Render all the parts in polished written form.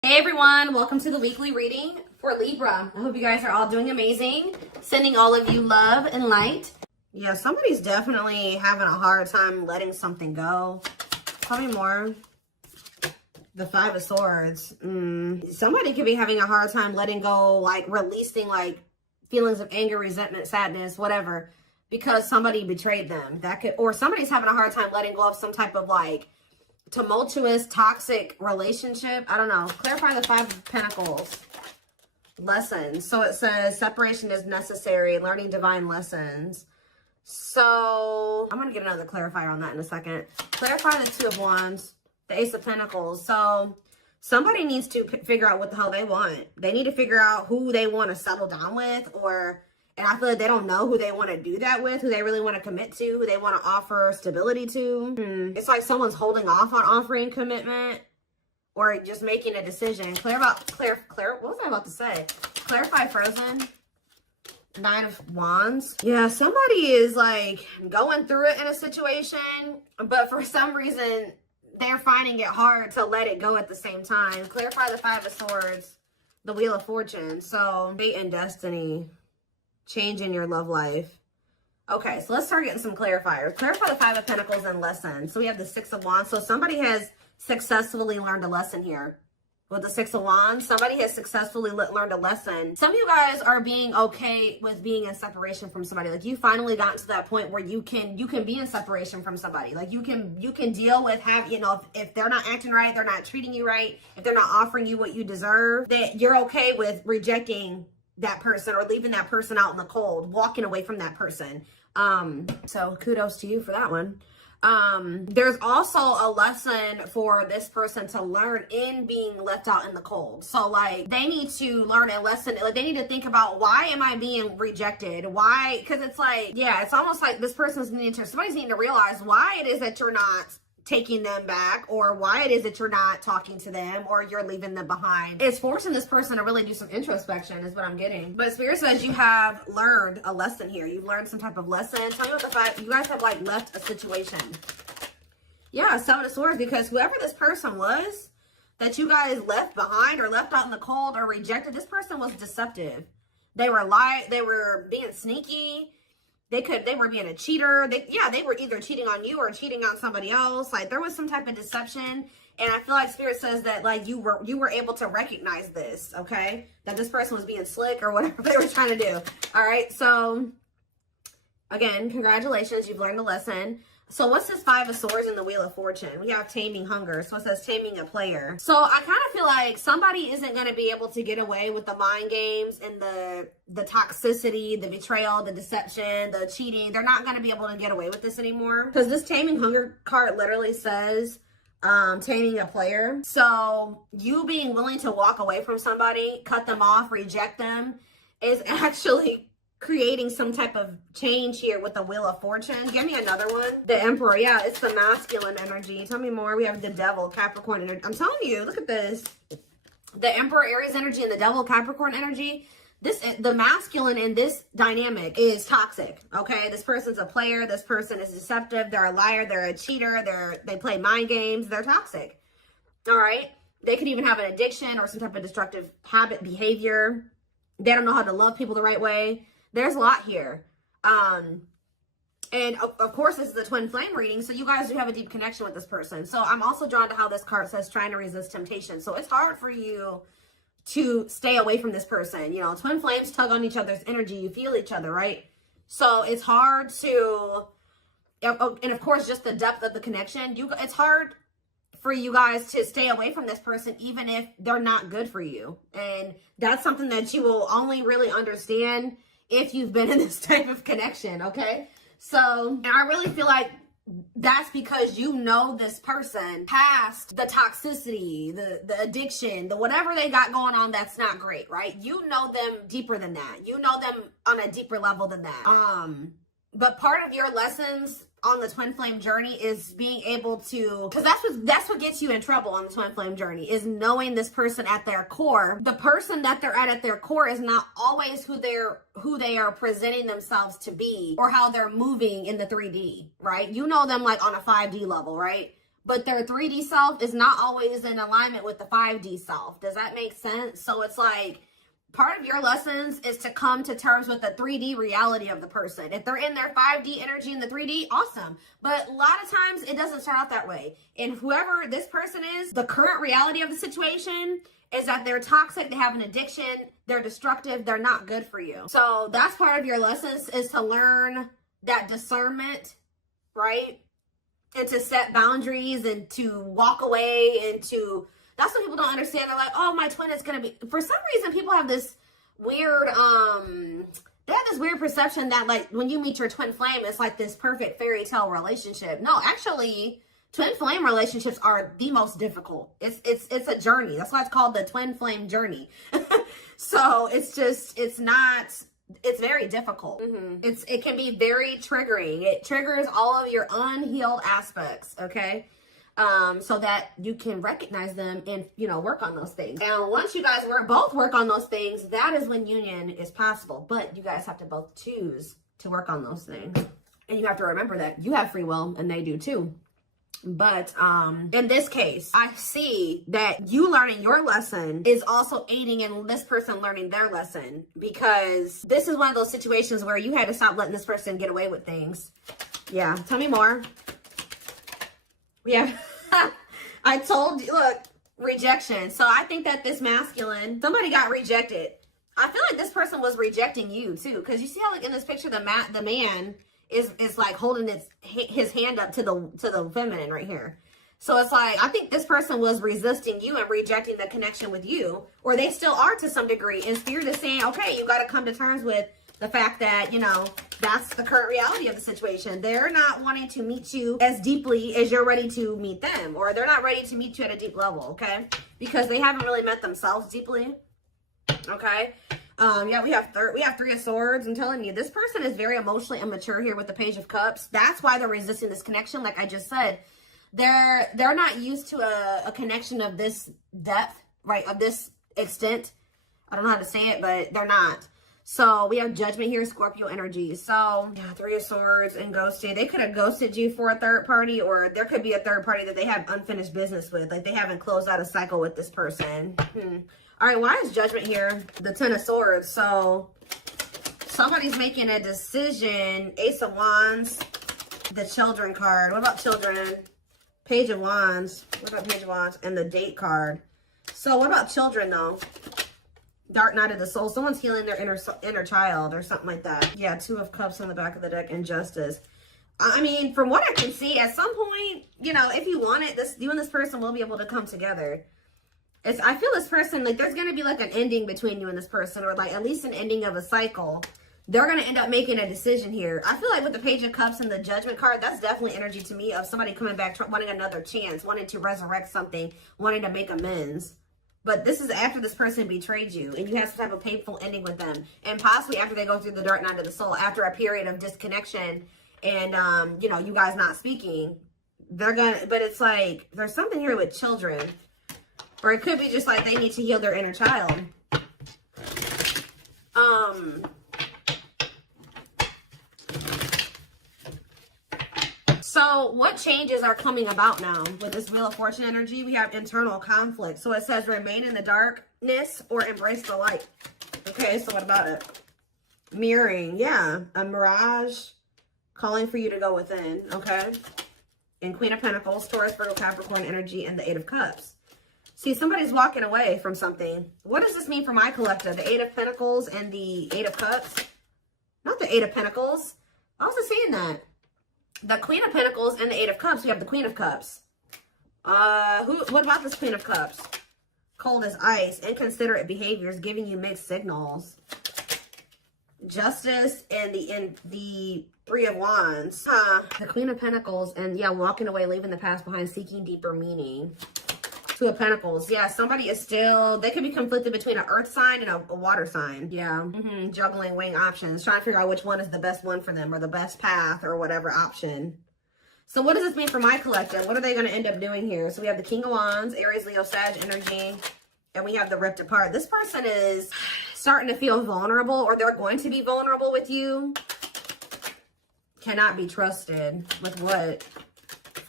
Hey everyone, welcome to the weekly reading for Libra. I hope you guys are all doing amazing. Sending all of you love and light. Yeah, somebody's definitely having a hard time letting something go. Tell me more. The Five of Swords. Somebody could be having a hard time letting go, like releasing like feelings of anger, resentment, sadness, whatever, because somebody betrayed them. That could, or somebody's having a hard time letting go of some type of like tumultuous, toxic relationship. I don't know. Clarify the Five of Pentacles. Lessons. So it says separation is necessary, learning divine lessons. So I'm going to get another clarifier on that in a second. Clarify the Two of Wands, the Ace of Pentacles. So somebody needs to figure out what the hell they want. They need to figure out who they want to settle down with, and I feel like they don't know who they want to do that with, who they really want to commit to, who they want to offer stability to. It's like someone's holding off on offering commitment or just making a decision. What was I about to say? Clarify Frozen. Nine of Wands. Yeah, somebody is like going through it in a situation, but for some reason they're finding it hard to let it go at the same time. Clarify the Five of Swords, the Wheel of Fortune. So fate and destiny. Change in your love life. Okay, so let's start getting some clarifiers. Clarify the Five of Pentacles and lessons. So we have the Six of Wands. So somebody has successfully learned a lesson here. With the Six of Wands, somebody has successfully learned a lesson. Some of you guys are being okay with being in separation from somebody. Like you finally gotten to that point where you can be in separation from somebody. Like you can deal with if they're not acting right, they're not treating you right, if they're not offering you what you deserve, that you're okay with rejecting that person or leaving that person out in the cold, walking away from that person. So kudos to you for that one. There's also a lesson for this person to learn in being left out in the cold. So like they need to learn a lesson. Like they need to think about, why am I being rejected? Why? Because it's like, yeah, it's almost like this person's somebody's needing to realize why it is that you're not taking them back, or why it is that you're not talking to them, or you're leaving them behind. It's forcing this person to really do some introspection is what I'm getting. But Spirit says you have learned a lesson here. You've learned some type of lesson. Tell me what the fact you guys have like left a situation. Yeah, Seven of Swords, because whoever this person was that you guys left behind or left out in the cold or rejected, this person was deceptive. They were being sneaky. They were being a cheater. They were either cheating on you or cheating on somebody else. Like there was some type of deception. And I feel like Spirit says that like you were able to recognize this, okay? That this person was being slick or whatever they were trying to do. All right. So again, congratulations. You've learned a lesson. So what's this Five of Swords in the Wheel of Fortune? We have taming hunger. So it says taming a player. So I kind of feel like somebody isn't going to be able to get away with the mind games and the toxicity, the betrayal, the deception, the cheating. They're not going to be able to get away with this anymore. Because this taming hunger card literally says taming a player. So you being willing to walk away from somebody, cut them off, reject them, is actually creating some type of change here with the Wheel of Fortune. Give me another one. The Emperor. Yeah, it's the masculine energy. Tell me more. We have the Devil, Capricorn energy. I'm telling you, look at this. The Emperor, Aries energy, and the Devil, Capricorn energy. The masculine in this dynamic is toxic, okay? This person's a player. This person is deceptive. They're a liar. They're a cheater. They play mind games. They're toxic, all right? They could even have an addiction or some type of destructive habit, behavior. They don't know how to love people the right way. There's a lot here. And of course, this is a twin flame reading, so you guys do have a deep connection with this person. So I'm also drawn to how this card says trying to resist temptation. So it's hard for you to stay away from this person. You know, twin flames tug on each other's energy. You feel each other, right? So it's hard to, and of course, just the depth of the connection. It's hard for you guys to stay away from this person, even if they're not good for you. And that's something that you will only really understand if you've been in this type of connection, okay? So, and I really feel like that's because you know this person past the toxicity, the addiction, the whatever they got going on that's not great, right? You know them deeper than that. You know them on a deeper level than that. But part of your lessons on the twin flame journey is being able to, because that's what gets you in trouble on the twin flame journey, is knowing this person at their core. The person that they're at their core is not always who they are presenting themselves to be, or how they're moving in the 3D, right? You know them like on a 5D level, right? but their 3D self is not always in alignment with the 5D self. Does that make sense? So it's like, part of your lessons is to come to terms with the 3D reality of the person. If they're in their 5D energy in the 3D, awesome. But a lot of times it doesn't start out that way. And whoever this person is, the current reality of the situation is that they're toxic, they have an addiction, they're destructive, they're not good for you. So that's part of your lessons, is to learn that discernment, right? And to set boundaries and to walk away and to, that's what people don't understand. They're like, oh, my twin is going to be, for some reason, people have this weird, they have this weird perception that like when you meet your twin flame, it's like this perfect fairy tale relationship. No, actually, twin flame relationships are the most difficult. It's a journey. That's why it's called the twin flame journey. So it's very difficult. It can be very triggering. It triggers all of your unhealed aspects, okay? So that you can recognize them and, you know, work on those things. And once you guys both work on those things, that is when union is possible. But you guys have to both choose to work on those things. And you have to remember that you have free will and they do too. But in this case, I see that you learning your lesson is also aiding in this person learning their lesson, because this is one of those situations where you had to stop letting this person get away with things. Yeah, tell me more. Yeah, I told you, look, rejection. So I think that this masculine, somebody got rejected. I feel like this person was rejecting you too, because you see how like in this picture, the man is like holding his hand up to the feminine right here. So it's like, I think this person was resisting you and rejecting the connection with you, or they still are to some degree. And Spirit is saying, okay, you got to come to terms with the fact that, you know, that's the current reality of the situation. They're not wanting to meet you as deeply as you're ready to meet them, or they're not ready to meet you at a deep level, okay? Because they haven't really met themselves deeply, okay? Yeah, we have Three of Swords. I'm telling you, this person is very emotionally immature here with the Page of Cups. That's why they're resisting this connection. Like I just said, they're not used to a connection of this depth, right? Of this extent. I don't know how to say it, but they're not. So we have Judgment here, Scorpio energy. So yeah, Three of Swords and ghosting. They could have ghosted you for a third party, or there could be a third party that they have unfinished business with. Like they haven't closed out a cycle with this person. All right, why is Judgment here? The Ten of Swords. So somebody's making a decision. Ace of Wands, the Children card. What about children? Page of Wands. What about Page of Wands? And the Date card. So what about children though? Dark Night of the Soul. Someone's healing their inner child or something like that. Yeah, Two of Cups on the back of the deck and Justice. I mean, from what I can see, at some point, you know, if you want it, you and this person will be able to come together. I feel this person, like, there's going to be, like, an ending between you and this person, or, like, at least an ending of a cycle. They're going to end up making a decision here. I feel like with the Page of Cups and the Judgment card, that's definitely energy to me of somebody coming back, wanting another chance, wanting to resurrect something, wanting to make amends. But this is after this person betrayed you, and you have some type of painful ending with them. And possibly after they go through the Dark Night of the Soul, after a period of disconnection and, you know, you guys not speaking, but it's like, there's something here with children. Or it could be just like they need to heal their inner child. So what changes are coming about now with this Wheel of Fortune energy? We have internal conflict. So it says remain in the darkness or embrace the light. Okay, so what about it? Mirroring, yeah. A mirage calling for you to go within, okay? And Queen of Pentacles, Taurus, Virgo, Capricorn energy, and the Eight of Cups. See, somebody's walking away from something. What does this mean for my collective? The Eight of Pentacles and the Eight of Cups? Not the Eight of Pentacles. I was saying that. The Queen of Pentacles and the Eight of Cups. We have the Queen of Cups. What about this Queen of Cups? Cold as ice. Inconsiderate behaviors giving you mixed signals. Justice and the Three of Wands. The Queen of Pentacles and, yeah, walking away, leaving the past behind, seeking deeper meaning. Two of Pentacles. Yeah, somebody is still, they could be conflicted between an earth sign and a water sign. Yeah. Juggling, weighing options. Trying to figure out which one is the best one for them or the best path or whatever option. So what does this mean for my collective? What are they going to end up doing here? So we have the King of Wands, Aries, Leo, Sag energy. And we have the Ripped Apart. This person is starting to feel vulnerable, or they're going to be vulnerable with you. Cannot be trusted with what?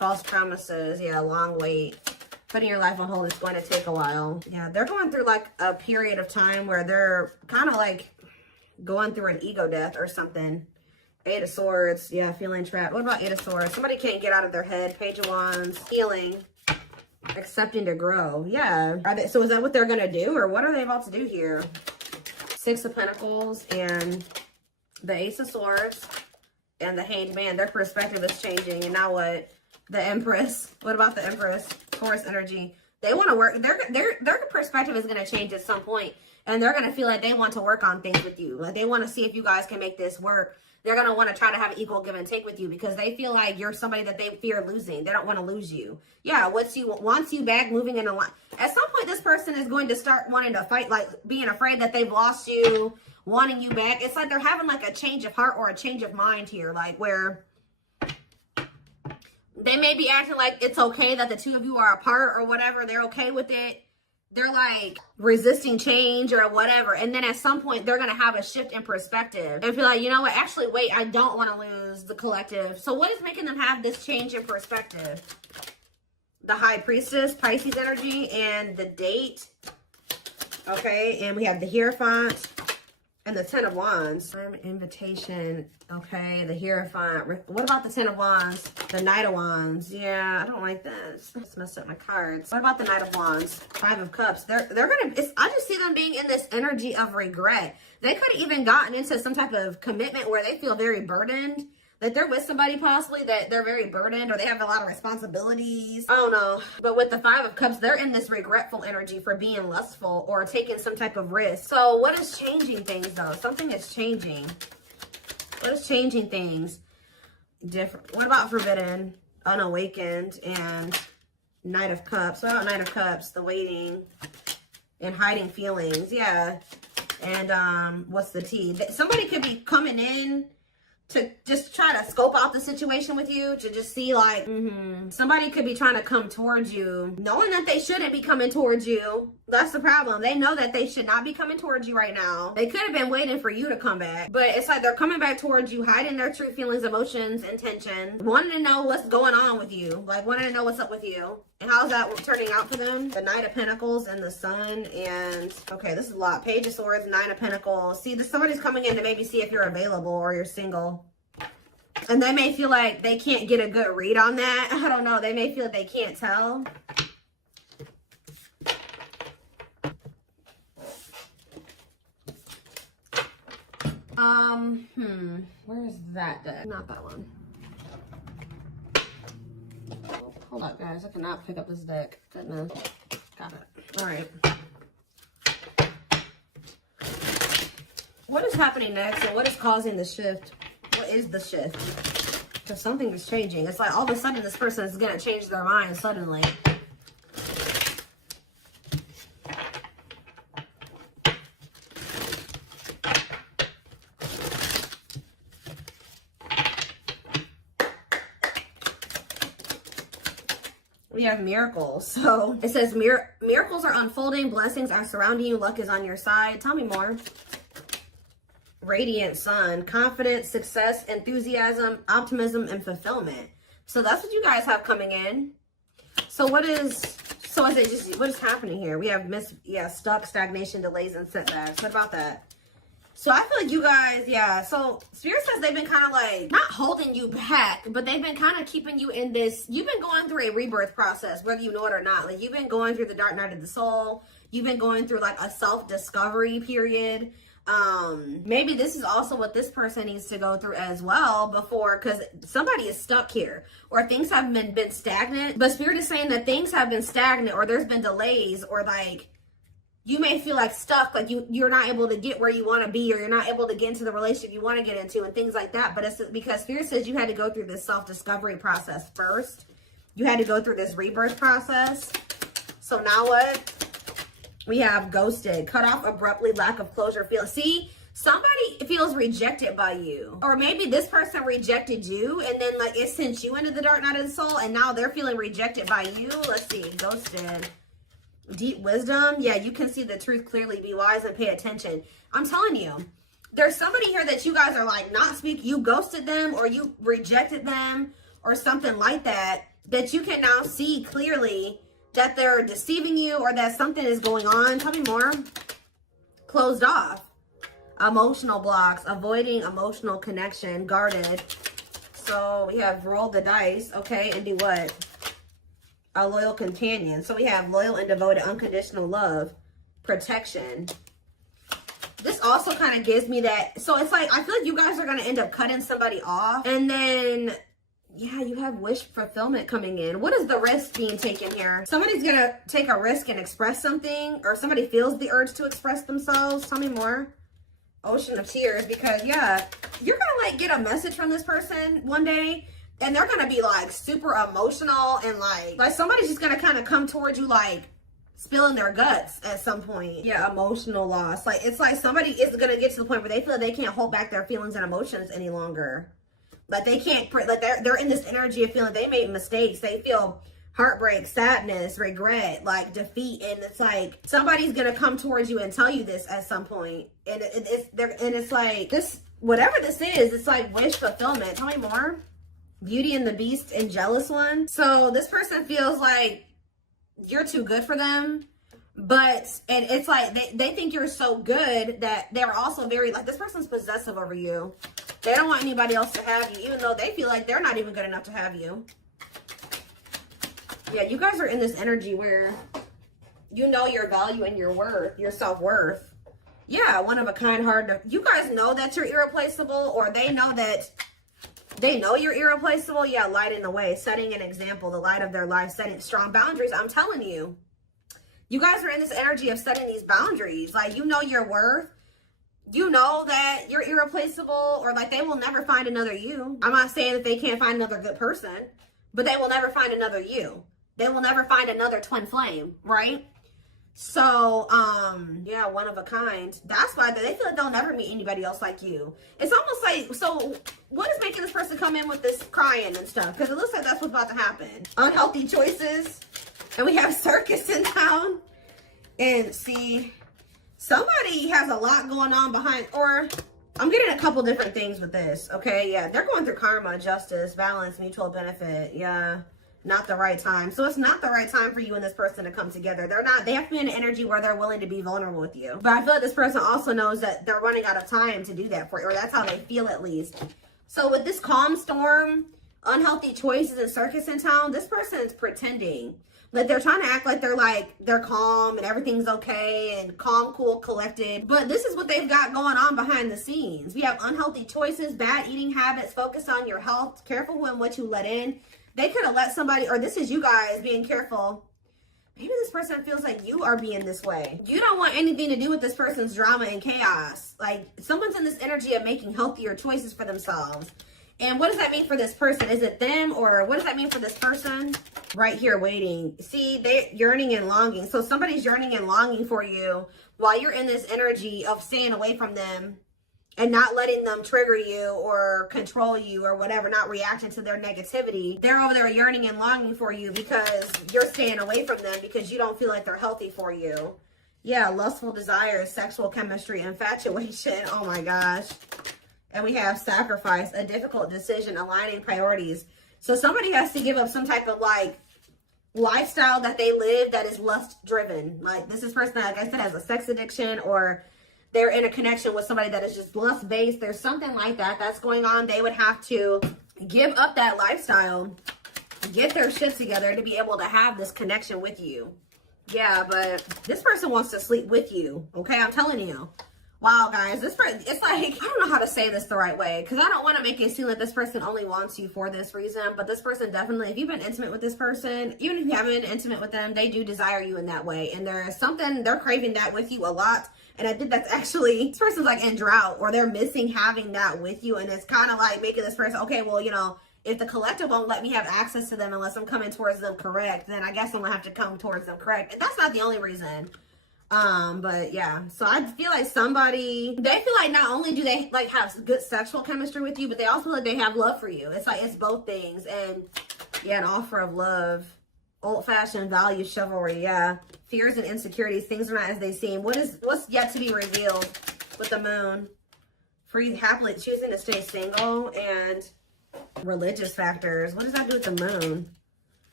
False promises. Yeah, long wait. Putting your life on hold is going to take a while. Yeah, they're going through like a period of time where they're kind of like going through an ego death or something. Eight of Swords. Yeah, feeling trapped. What about Eight of Swords? Somebody can't get out of their head. Page of Wands. Healing. Accepting to grow. Yeah. So is that what they're going to do? Or what are they about to do here? Six of Pentacles and the Ace of Swords and the Hanged Man. Their perspective is changing. And now what? The Empress. What about the Empress? Taurus energy. They want to work. Their perspective is going to change at some point. And they're going to feel like they want to work on things with you. Like they want to see if you guys can make this work. They're going to want to try to have equal give and take with you because they feel like you're somebody that they fear losing. They don't want to lose you. Yeah, wants you back, moving in a line. At some point, this person is going to start wanting to fight, like being afraid that they've lost you, wanting you back. It's like they're having like a change of heart or a change of mind here, like where they may be acting like it's okay that the two of you are apart or whatever. They're okay with it. They're like resisting change or whatever. And then at some point, they're going to have a shift in perspective and feel like, you know what? Actually, wait, I don't want to lose the collective. So what is making them have this change in perspective? The High Priestess, Pisces energy, and the Date. Okay, and we have the Hierophant and the Ten of Wands. Invitation. Okay, the Hierophant. What about the Ten of Wands? The Knight of Wands. Yeah, I don't like this. Just messed up my cards. What about the Knight of Wands? Five of Cups. They're gonna. I just see them being in this energy of regret. They could have even gotten into some type of commitment where they feel very burdened. That they're with somebody possibly that they're very burdened or they have a lot of responsibilities. I don't know. But with the Five of Cups, they're in this regretful energy for being lustful or taking some type of risk. So what is changing things though? Something is changing. What is changing things? Different. What about Forbidden, Unawakened, and Knight of Cups? What about Knight of Cups? The waiting and hiding feelings. Yeah. And what's the T? Somebody could be coming in to just try to scope out the situation with you, to just see like, somebody could be trying to come towards you, knowing that they shouldn't be coming towards you. That's the problem. They know that they should not be coming towards you right now. They could have been waiting for you to come back, but it's like they're coming back towards you, hiding their true feelings, emotions, intentions, wanting to know what's going on with you, like wanting to know what's up with you. And how's that turning out for them? The Knight of Pentacles and the Sun, and okay, this is a lot. Page of Swords, Nine of Pentacles. See, somebody's coming in to maybe see if you're available or you're single. And they may feel like they can't get a good read on that. I don't know. They may feel like they can't tell. Where's that deck? Not that one. Hold up, guys. I cannot pick up this deck. Goodness. Got it. All right. What is happening next and what is causing the shift? What is the shift? Because something is changing. It's like all of a sudden this person is going to change their mind suddenly. We have miracles. So it says miracles are unfolding, blessings are surrounding you, luck is on your side. Tell me more. Radiant Sun, confidence, success, enthusiasm, optimism, and fulfillment. So that's what you guys have coming in. So what is happening here? We have stuck, stagnation, delays, and setbacks. What about that? So I feel like you guys, so Spirit says they've been kind of like, not holding you back, but they've been kind of keeping you in this, you've been going through a rebirth process, whether you know it or not. Like you've been going through the dark night of the soul. You've been going through like a self-discovery period. Maybe this is also what this person needs to go through as well before, because somebody is stuck here or things have been stagnant. But Spirit is saying that things have been stagnant or there's been delays or like you may feel like stuck, like you're not able to get where you want to be or you're not able to get into the relationship you want to get into and things like that. But it's because Spirit says you had to go through this self-discovery process first. You had to go through this rebirth process. So now what? We have ghosted, cut off abruptly, lack of closure. See, somebody feels rejected by you. Or maybe this person rejected you and then like it sent you into the dark night of the soul and now they're feeling rejected by you. Let's see, ghosted. Deep wisdom. Yeah, you can see the truth clearly. Be wise and pay attention. I'm telling you, there's somebody here that you guys are like not speak. You ghosted them or you rejected them or something like that. that you can now see clearly that they're deceiving you or that something is going on. Tell me more. Closed off. Emotional blocks. Avoiding emotional connection. Guarded. So we have roll the dice. Okay. And do what? A loyal companion. So we have loyal and devoted unconditional love. Protection. This also kind of gives me that. So it's like, I feel like you guys are going to end up cutting somebody off. And then, yeah, you have wish fulfillment coming in. What is the risk being taken here? Somebody's going to take a risk and express something. Or somebody feels the urge to express themselves. Tell me more. Ocean of tears. Because, yeah, you're going to, like, get a message from this person one day. And they're going to be, like, super emotional. And, like somebody's just going to kind of come towards you, like, spilling their guts at some point. Yeah, emotional loss. Like, it's like somebody is going to get to the point where they feel like they can't hold back their feelings and emotions any longer. Like, they can't, like, they're in this energy of feeling they made mistakes. They feel heartbreak, sadness, regret, like, defeat. And it's like, somebody's going to come towards you and tell you this at some point. And it's like, this, whatever this is, it's like wish fulfillment. Tell me more. Beauty and the Beast and Jealous One. So this person feels like you're too good for them, but and it's like they think you're so good that they're also very, like, this person's possessive over you. They don't want anybody else to have you, even though they feel like they're not even good enough to have you. Yeah, you guys are in this energy where you know your value and your worth, your self-worth. Yeah, one of a kind, hard to, you guys know that you're irreplaceable, or they know that they know you're irreplaceable. Yeah, lighting the way, setting an example, the light of their life, setting strong boundaries. I'm telling you, you guys are in this energy of setting these boundaries. Like, you know your worth. You know that you're irreplaceable, or like they will never find another you. I'm not saying that they can't find another good person, but they will never find another you. They will never find another twin flame, right? So, yeah, one of a kind. That's why they feel like they'll never meet anybody else like you. It's almost like, so what is making this person come in with this crying and stuff? Because it looks like that's what's about to happen. Unhealthy choices. And we have circus in town. And see, somebody has a lot going on behind, or I'm getting a couple different things with this. Okay, yeah, they're going through karma, justice, balance, mutual benefit. Yeah. Not the right time. So it's not the right time for you and this person to come together. They have to be in an energy where they're willing to be vulnerable with you. But I feel like this person also knows that they're running out of time to do that for you, or that's how they feel at least. So with this calm storm, unhealthy choices, and circus in town, this person is pretending. Like, they're trying to act like they're calm and everything's okay and calm, cool, collected. But this is what they've got going on behind the scenes. We have unhealthy choices, bad eating habits, focus on your health, careful with what you let in. They could have let somebody, or this is you guys being careful. Maybe this person feels like you are being this way. You don't want anything to do with this person's drama and chaos. Like, someone's in this energy of making healthier choices for themselves. And what does that mean for this person? Is it them, or what does that mean for this person? Right here, waiting. See, they're yearning and longing. So somebody's yearning and longing for you while you're in this energy of staying away from them and not letting them trigger you or control you or whatever, not reacting to their negativity. They're over there yearning and longing for you because you're staying away from them because you don't feel like they're healthy for you. Yeah, lustful desires, sexual chemistry, infatuation. Oh my gosh. And we have sacrifice, a difficult decision, aligning priorities. So somebody has to give up some type of, like, lifestyle that they live that is lust driven. Like, this is person that, like I said, has a sex addiction, or they're in a connection with somebody that is just lust based. There's something like that that's going on. They would have to give up that lifestyle, get their shit together to be able to have this connection with you. Yeah, but this person wants to sleep with you. Okay, I'm telling you. Wow, guys, this person, it's like, I don't know how to say this the right way, because I don't want to make it seem like this person only wants you for this reason, but this person definitely, if you've been intimate with this person, even if you haven't been intimate with them, they do desire you in that way, and there's something, they're craving that with you a lot, and I think that's actually, this person's like in drought, or they're missing having that with you, and it's kind of like making this person, okay, well, you know, if the collective won't let me have access to them unless I'm coming towards them correct, then I guess I'm going to have to come towards them correct, and that's not the only reason. But yeah, so I feel like somebody, they feel like not only do they like have good sexual chemistry with you, but they also feel like they have love for you. It's like, it's both things. And yeah, an offer of love, old-fashioned value, chivalry. Yeah, fears and insecurities, things are not as they seem. What's yet to be revealed with the moon? Free, happily choosing to stay single, and religious factors. What does that do with the moon?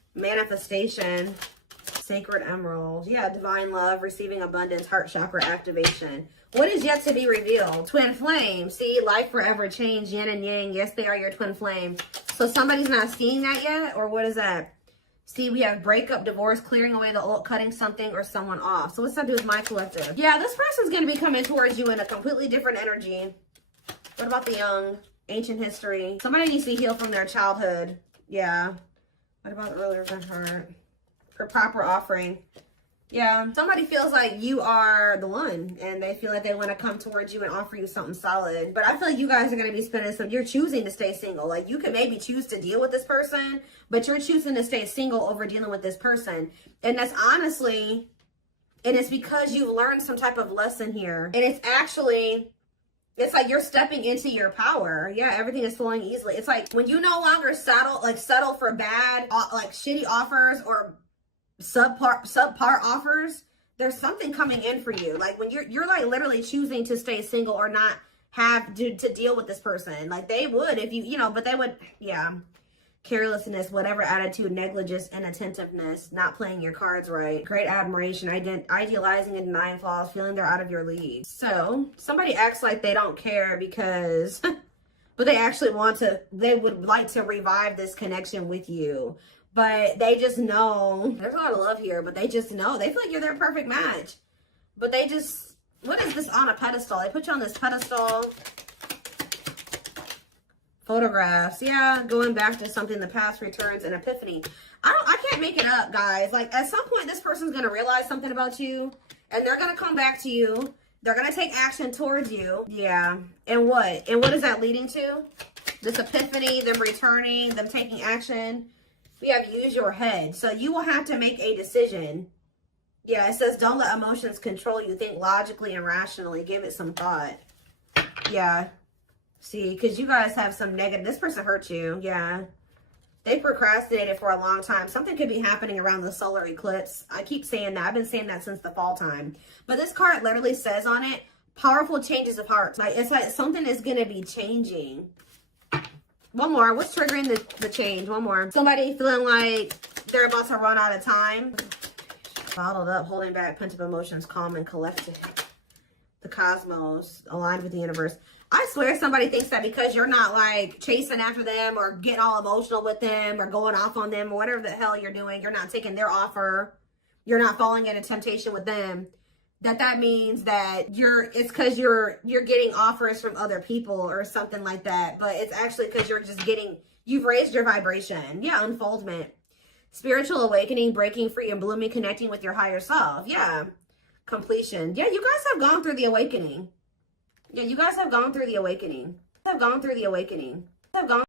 Manifestation. Sacred emerald. Yeah, divine love, receiving abundance, heart chakra activation. What is yet to be revealed? Twin flame. See, life forever change, yin and yang. Yes, they are your twin flame. So somebody's not seeing that yet, or what is that? See, we have breakup, divorce, clearing away the old, cutting something or someone off. So what's that do with my collective? Yeah, this person's going to be coming towards you in a completely different energy. What about the young? Ancient history. Somebody needs to heal from their childhood. Yeah. What about earlier than heart? For proper offering. Yeah. Somebody feels like you are the one and they feel like they want to come towards you and offer you something solid. But I feel like you guys are going to be spending some, you're choosing to stay single. Like you could maybe choose to deal with this person, but you're choosing to stay single over dealing with this person. And that's honestly, and it's because you've learned some type of lesson here. And it's actually, it's like you're stepping into your power. Yeah, everything is flowing easily. It's like when you no longer settle for bad, like shitty offers or subpar offers, there's something coming in for you. Like when you're like literally choosing to stay single or not have to deal with this person. Like they would if you know, but they would, yeah. Carelessness, whatever attitude, negligence, inattentiveness, not playing your cards right, great admiration, idealizing and denying flaws, feeling they're out of your league. So somebody acts like they don't care because, but they actually they would like to revive this connection with you. But they just know, there's a lot of love here, but they just know, they feel like you're their perfect match. But they just, what is this on a pedestal? They put you on this pedestal. Photographs, yeah, going back to something, the past returns, an epiphany. I can't make it up, guys. Like, at some point, this person's going to realize something about you, and they're going to come back to you. They're going to take action towards you. Yeah, and what? And what is that leading to? This epiphany, them returning, them taking action. We have use your head. So you will have to make a decision. Yeah, it says don't let emotions control you. Think logically and rationally. Give it some thought. Yeah. See, because you guys have some negative, this person hurt you, yeah. They procrastinated for a long time. Something could be happening around the solar eclipse. I keep saying that. I've been saying that since the fall time. But this card literally says on it, powerful changes of heart. Like, it's like something is going to be changing. One more. What's triggering the change? One more. Somebody feeling like they're about to run out of time. Bottled up, holding back, pent up emotions, calm and collected. The cosmos, aligned with the universe. I swear somebody thinks that because you're not like chasing after them or getting all emotional with them or going off on them or whatever the hell you're doing, you're not taking their offer, you're not falling into temptation with them, that means that it's because you're getting offers from other people or something like that. But it's actually because you've raised your vibration. Yeah, unfoldment. Spiritual awakening, breaking free and blooming, connecting with your higher self. Yeah. Completion. Yeah, you guys have gone through the awakening. Yeah, you guys have gone through the awakening. Have gone through the awakening. Have gone